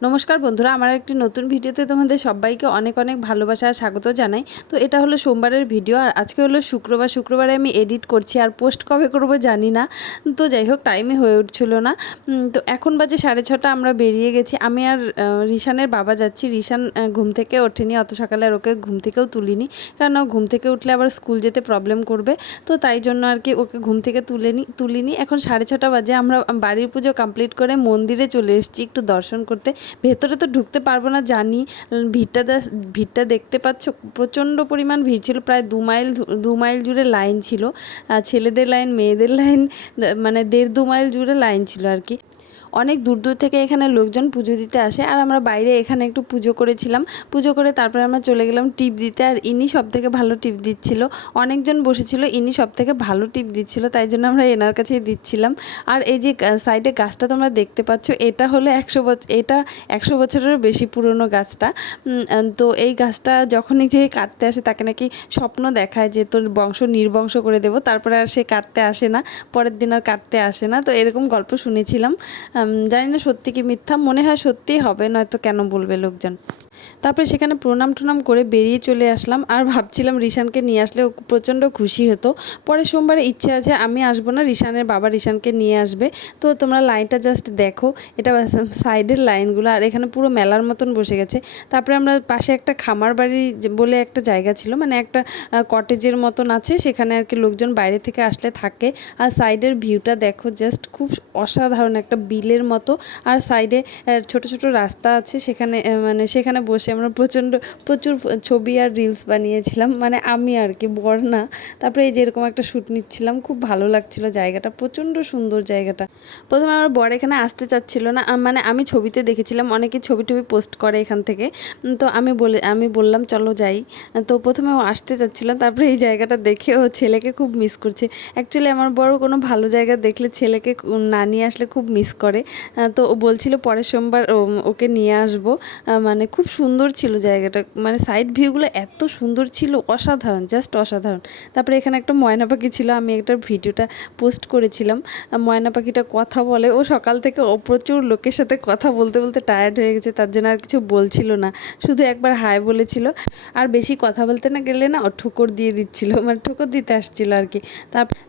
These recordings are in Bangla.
নমস্কার বন্ধুরা, আমার একটি নতুন ভিডিওতে তোমাদের সবাইকে অনেক অনেক ভালোবাসা আর স্বাগত জানাই। তো এটা হলো সোমবারের ভিডিও আর আজকে হলো শুক্রবারে আমি এডিট করছি আর পোস্ট কবে করব জানি না। তো যাই হোক, টাইমে হয়ে উঠছিল না। তো এখন বাজে 6:30, আমরা বেরিয়ে গেছি। আমি আর রিশানের বাবা যাচ্ছি। রিশান ঘুম থেকে ওঠেনি অত সকালে, আর ওকে ঘুম থেকেও তুলিনি, কারণ ও ঘুম থেকে উঠলে আবার স্কুল যেতে প্রবলেম করবে। তো তাই জন্য আর কি ওকে ঘুম থেকে তুলিনি। এখন 6:30 বাজে। আমরা বাড়ির পুজো কমপ্লিট করে মন্দিরে চলে এসেছি একটু দর্শন করতে। ভেতরে তো ঢুকতে পারবো না জানি, ভিড়টা দেখতে পাচ্ছ, প্রচণ্ড পরিমাণ ভিড় ছিল। প্রায় 2 মাইল জুড়ে লাইন ছিল, ছেলেদের লাইন, মেয়েদের লাইন, মানে 1.5-2 মাইল জুড়ে লাইন ছিল আর কি। অনেক দূর দূর থেকে এখানে লোকজন পুজো দিতে আসে, আর আমরা বাইরে এখানে একটু পুজো করেছিলাম। পুজো করে তারপরে আমরা চলে গেলাম টিপ দিতে, আর ইনি সবথেকে ভালো টিপ দিচ্ছিল। অনেকজন বসেছিল, ইনি সবথেকে ভালো টিপ দিচ্ছিল, তাই জন্য আমরা এনার কাছেই দিচ্ছিলাম। আর এই যে সাইডে গাছটা তোমরা দেখতে পাচ্ছ, এটা হলো 100 বছর, এটা 100 বছরেরও বেশি পুরনো গাছটা। তো এই গাছটা যখনই যে কাটতে আসে তাকে নাকি স্বপ্ন দেখায় যে তোর বংশ নির্বংশ করে দেবো, তারপরে আর সে কাটতে আসে না, পরের দিন আর কাটতে আসে না। তো এরকম গল্প শুনেছিলাম, জানি না সত্যি কি মিথ্যা, মনে হয় সত্যিই হবে, নয়তো কেন বলবে লোকজন। তারপরে সেখানে প্রণাম টনাম করে বেরিয়ে চলে আসলাম, আর ভাবছিলাম রিশানকে নিয়ে আসলে ও প্রচণ্ড খুশি হতো। পরে সোমবারে ইচ্ছে আছে আমি আসবো না, রিশানের বাবা রিশানকে নিয়ে আসবে। তো তোমরা লাইনটা জাস্ট দেখো, এটা সাইডের লাইনগুলো, আর এখানে পুরো মেলার মতন বসে গেছে। তারপরে আমরা পাশে একটা খামার বাড়ি বলে একটা জায়গা ছিল, মানে একটা কটেজের মতন আছে, সেখানে আর কি লোকজন বাইরে থেকে আসলে থাকে। আর সাইডের ভিউটা দেখো, জাস্ট খুব অসাধারণ, একটা বিলের মতো। আর সাইডে ছোট ছোট রাস্তা আছে, সেখানে মানে সেখানে বসে আমরা প্রচুর ছবি আর রিলস বানিয়েছিলাম, মানে আমি আর কি, বর না। তারপরে এই যে এরকম একটা শ্যুট নিচ্ছিলাম, খুব ভালো লাগছিল জায়গাটা, প্রচণ্ড সুন্দর জায়গাটা। প্রথমে আমার বর এখানে আসতে চাচ্ছিল না, মানে আমি ছবিতে দেখেছিলাম অনেকে ছবি টবি পোস্ট করে এখান থেকে। তো আমি বললাম চলো যাই। তো প্রথমে ও আসতে চাচ্ছিল, তারপরে এই জায়গাটা দেখে ও ছেলেকে খুব মিস করছে। অ্যাকচুয়ালি আমার বড় কোনো ভালো জায়গা দেখলে ছেলেকে না নিয়ে আসলে খুব মিস করে। তো ও বলছিল পরের সোমবার ওকে নিয়ে আসবো। মানে খুব সুন্দর ছিল জায়গাটা, মানে সাইড ভিউগুলো এত সুন্দর ছিল, অসাধারণ, জাস্ট অসাধারণ। তারপরে এখানে একটা ময়না পাখি ছিল, আমি একটা ভিডিওটা পোস্ট করেছিলাম। ময়না পাখিটা কথা বলে, ও সকাল থেকে ও প্রচুর লোকের সাথে কথা বলতে বলতে টায়ার্ড হয়ে গেছে, তার জন্য আর কিছু বলছিল না, শুধু একবার হাই বলেছিল। আর বেশি কথা বলতে না গেলে না ও ঠোকর দিয়ে দিচ্ছিল, মানে ঠোকর দিতে আসছিল আর কি।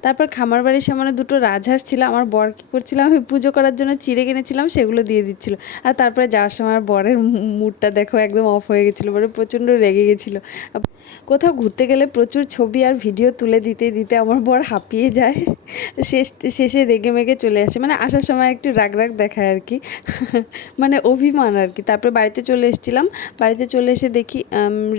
তারপর খামার বাড়ির সামনে দুটো রাজহাঁস ছিল, আমার বর কী করছিল, আমি পুজো করার জন্য চিড়ে কিনেছিলাম, সেগুলো দিয়ে দিচ্ছিল। আর তারপরে যাওয়ার সময় আমার বরের মুডটা দেখো, একদম অফ হয়ে গেছিলো, মানে প্রচণ্ড রেগে গেছিলো। কোথাও ঘুরতে গেলে প্রচুর ছবি আর ভিডিও তুলে দিতে দিতে আমার বর হাঁপিয়ে যায়, শেষে রেগে মেগে চলে আসে, মানে আসার সময় একটু রাগ দেখায় আর কি, মানে অভিমান আর কি। তারপরে বাড়িতে চলে এসেছিলাম, বাড়িতে চলে এসে দেখি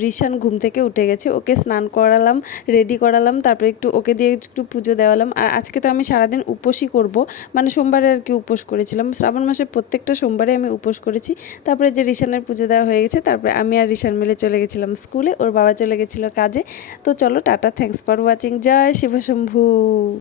রিশান ঘুম থেকে উঠে গেছে, ওকে স্নান করালাম, রেডি করালাম, তারপরে একটু ওকে দিয়ে একটু পুজো দেওয়ালাম। আর আজকে তো আমি সারাদিন উপোসই করব, মানে সোমবারে আর কি উপোস করেছিলাম, শ্রাবণ মাসে প্রত্যেকটা সোমবারে আমি উপোস করেছি। তারপরে যে রিশানের পুজো দেওয়া হয়ে গেছে, তারপরে আমি আর রিশান মিলে চলে গেছিলাম স্কুলে, ওর বাবা চলে গেছিলো কাজে। তো চলো টাটা, থ্যাঙ্কস ফর ওয়াচিং, জয় শিবশম্ভু।